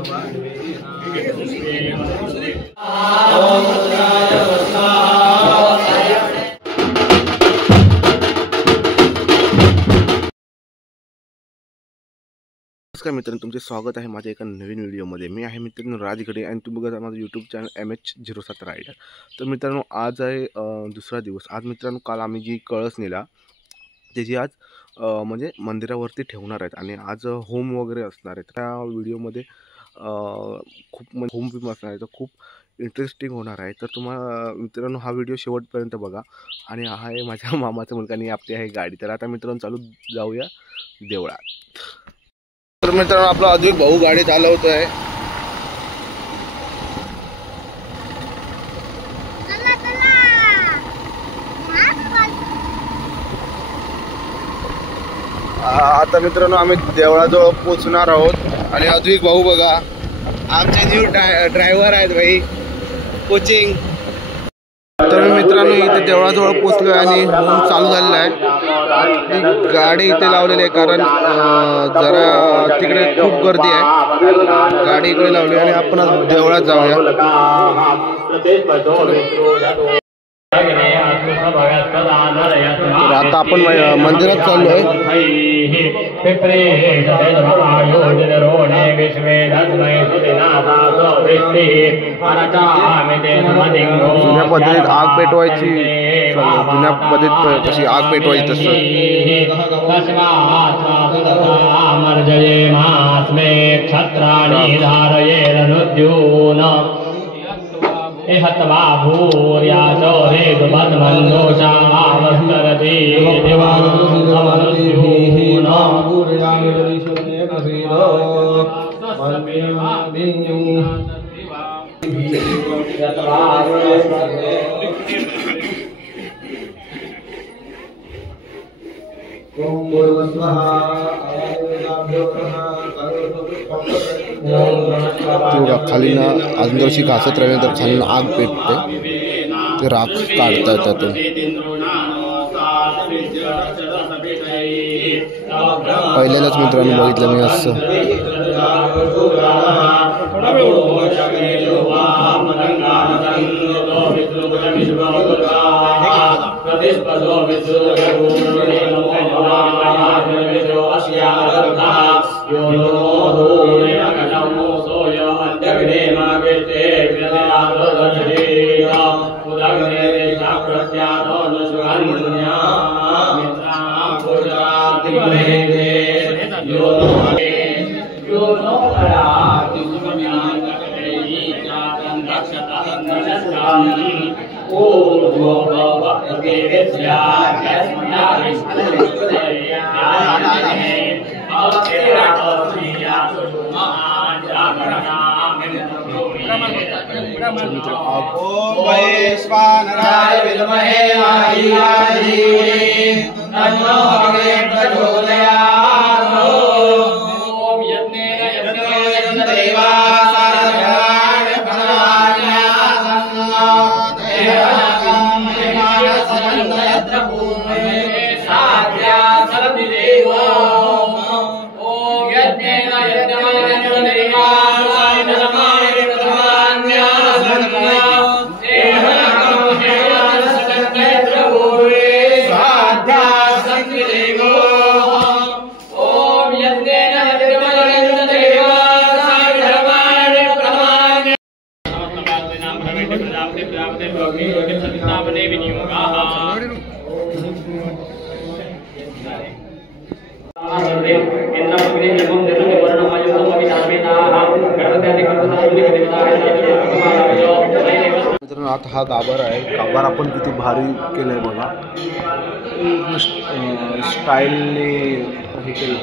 नमस्कार मित्रांनो, तुमचे स्वागत आहे माझ्या एका नवीन व्हिडिओमध्ये। मी आहे मित्रांनो राजगडे आणि तुम्ही बघत आहात माझं यूट्यूब चॅनल MH07 रायडर। तर मित्रांनो, आज आहे दुसरा दिवस। आज मित्रांनो, काल आम्ही जी कळस नेला त्याची आज म्हणजे मंदिरावरती ठेवणार आहेत आणि आज होम वगैरे असणार आहे। त्या व्हिडिओमध्ये खूप होम बिम असणार आहे, तर खूप इंटरेस्टिंग होणार आहे। तर तुम्हाला मित्रांनो हा व्हिडिओ शेवटपर्यंत बघा। आणि हा आहे माझ्या मामाचा मुलगा आणि आपली आहे गाडी। तर आता मित्रांनो चालू जाऊया देवळात। तर मित्रांनो, आपला अद्वैत भाऊ गाडी चालवतोय। आता मित्रांनो आम्ही देवळाजवळ पोहोचणार आहोत आणि अद्वैत भाऊ बघा आमचे न्यू ड्रायव्हर आहेत भाई, कोचिंग। तर मित्रांनो इथे देवळाजवळ पोहोचलोय आणि होम चालू झालेला आहे। गाडी इथे लावलेली आहे कारण जरा तिकडे खूप गर्दी आहे। गाडी इकडे लावली आणि आपण देवळात जाऊया। आता आपण मंदिरात चाललोय। जुन्या पद्धतीत आग पेटवायची, जुन्या पद्धतीत कशी आग पेटवायची तसं। हत्वा भूर्या चौरे दुबन्मन्दोषा वस्तरति तेवढा खाली ना अजून घासत राहिले तर खाली आग पेटते, ते राख काढतात त्यातून। पहिल्यालाच मित्रांनो बघितलं मी असं। ओम वैश्वानराय विद्महे महावीराय तन्नो भगे प्रचोदयात्। ओम यज्ञेन यज्ञेन देवा सारभ्याय भगवान्यासं देवानां देवानां पूर्णे साध्या सर्वदेव। ओम यज्ञेन यज्ञेन देवा मित्रांनो आता हा गाभारा आहे। गाभारा आपण किती भारी केलंय बघा, स्टाईलने हे केलं।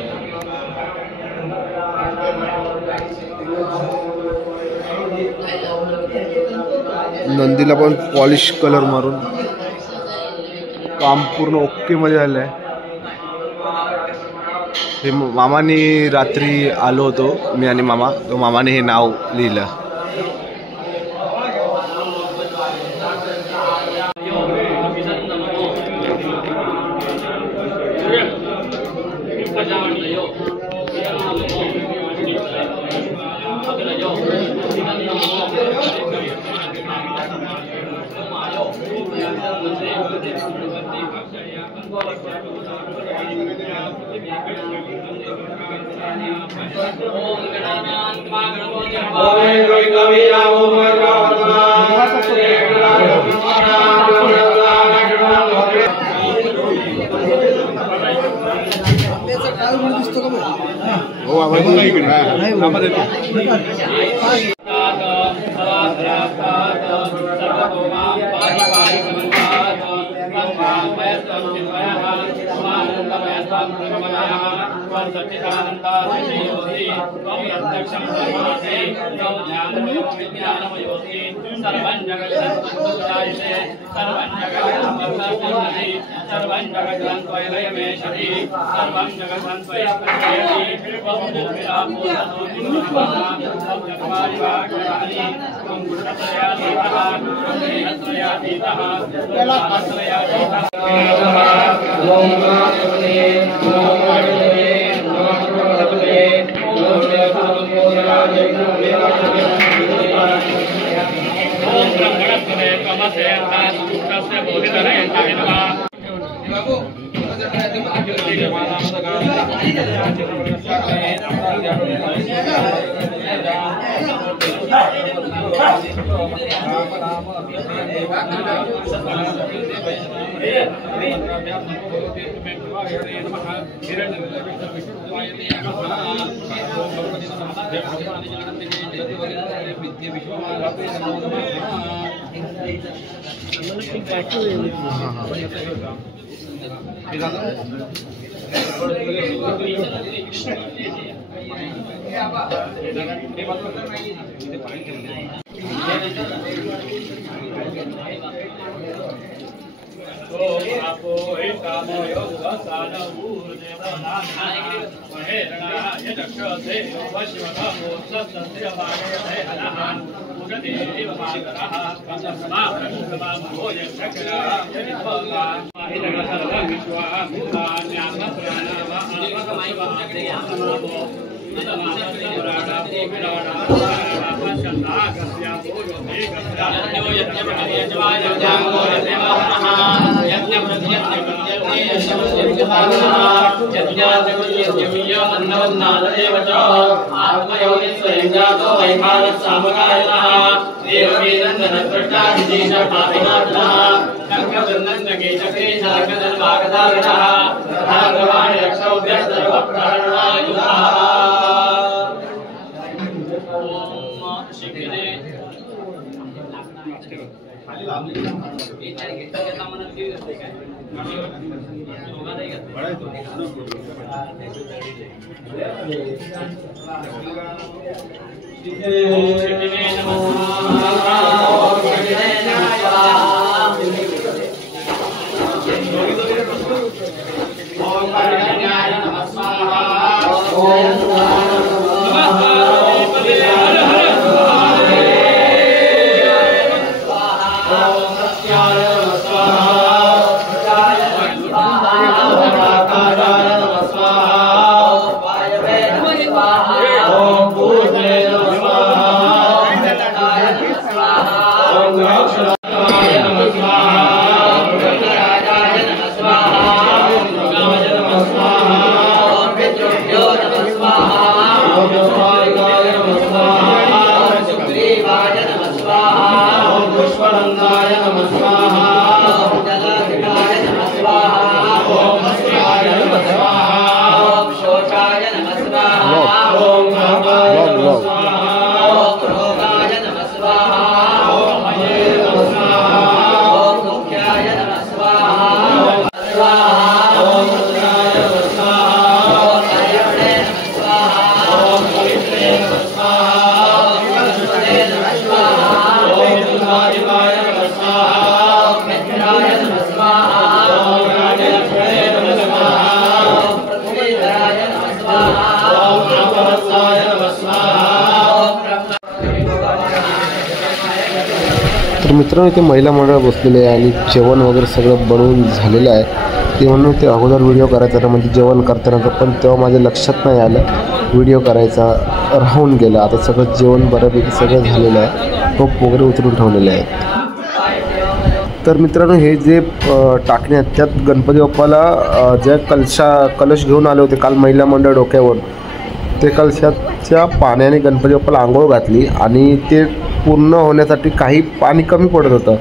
नंदीला पण पॉलिश कलर मारून काम पूर्ण ओके मध्ये झालं आहे। हे मामाने रात्री आलो होतो मी आणि मामा, तो मामाने हे नाव लिहिलं। तर मित्रांनो इथे महिला मंडळ बसलेले आहे आणि जेवण वगैरे सगळं बनवून झालेलं आहे. ते म्हणून ते अगोदर व्हिडिओ करायचा म्हणजे जेवण करताना, पण तेव्हा माझ्या लक्षात नाही आलं व्हिडिओ करायचा, राहून गेला. आता सगळं जेवण बऱ्यापैकी सगळं झालेलं आहे, टोप वगैरे उतरून ठेवलेले आहेत. तर मित्रांनो हे जे टाकणे आहेत त्यात गणपती बाप्पाला ज्या कलश घेऊन आले होते काल महिला मंडळ डोक्यावर, ते कलशाच्या पाण्याने गणपती बाप्पाला आंघोळ घातली आणि ते पूर्ण होण्यासाठी काही पाणी कमी पडत होतं,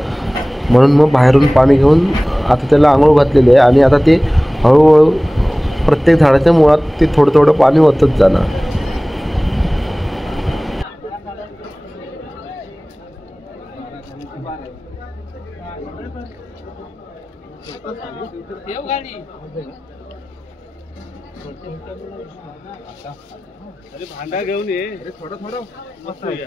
म्हणून मग बाहेरून पाणी घेऊन आता त्याला आंघोळ घातलेली आहे आणि आता ते हळूहळू प्रत्येक झाडाच्या मुळात ते थोडं थोडं पाणी ओतत जाणार. भांडा घेऊन ये थोडं थोडं मस्त आहे.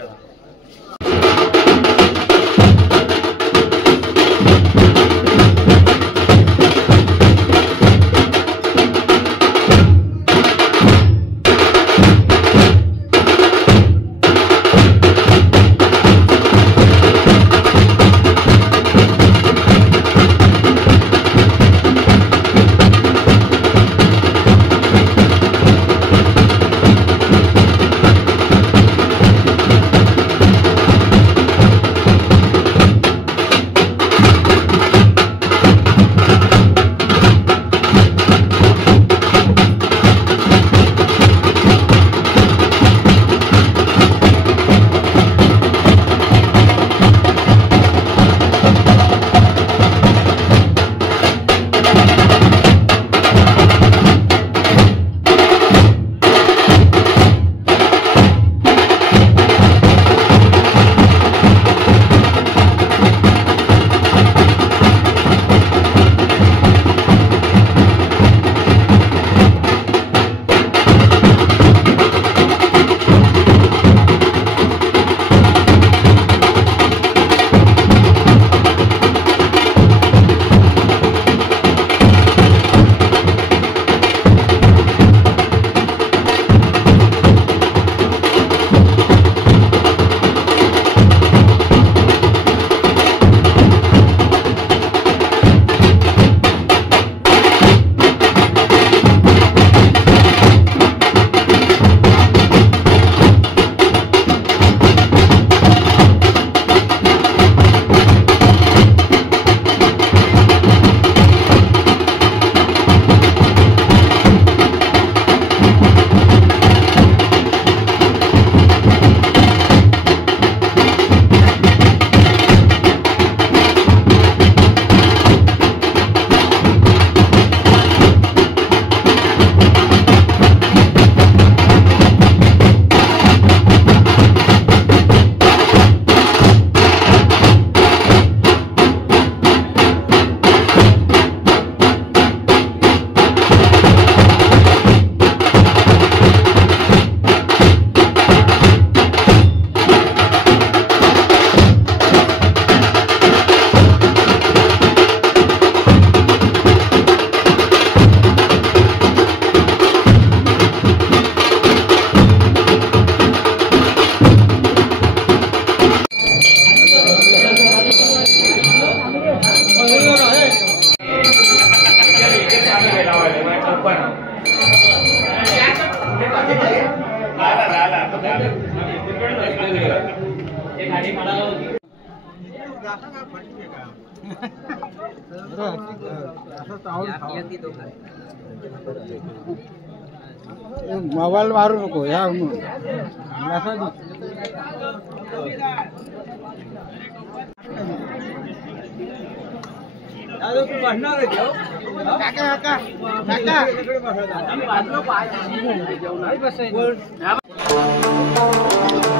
मोबाईल मारू नको या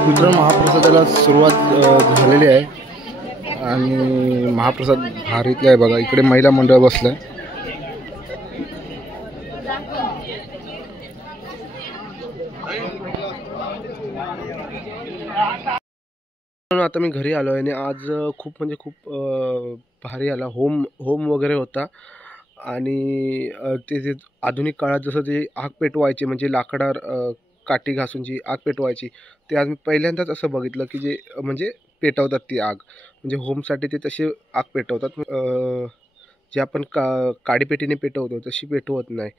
मित्रांनो महाप्रसादाला सुरुवात झालेली आहे आणि महाप्रसाद भारीतला आहे बघा. इकडे महिला मंडळ बसलाय. आता मी घरी आलो आहे आणि आज खूप म्हणजे खूप भारी आला. होम वगैरे होता आणि ते आधुनिक काळात जसं ते आग पेटवायचे म्हणजे लाकडावर काठी घासून जी आग पेटवायची ते आज मी पहिल्यांदाच असं बघितलं की जे म्हणजे पेटवतात ती आग, म्हणजे होमसाठी ते तसे आग पेटवतात. जे आपण काडीपेटीने पेटवतो तशी पेटवत नाही.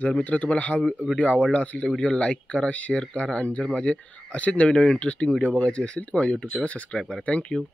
जर मित्र तुम्हाला हा व्हिडिओ आवडला असेल तर व्हिडिओ लाईक करा, शेअर करा आणि जर माझे असेच नवीन इंटरेस्टिंग व्हिडिओ बघायचे असेल तर माझ्या यूट्यूब चॅनल सबस्क्राईब करा. थँक्यू.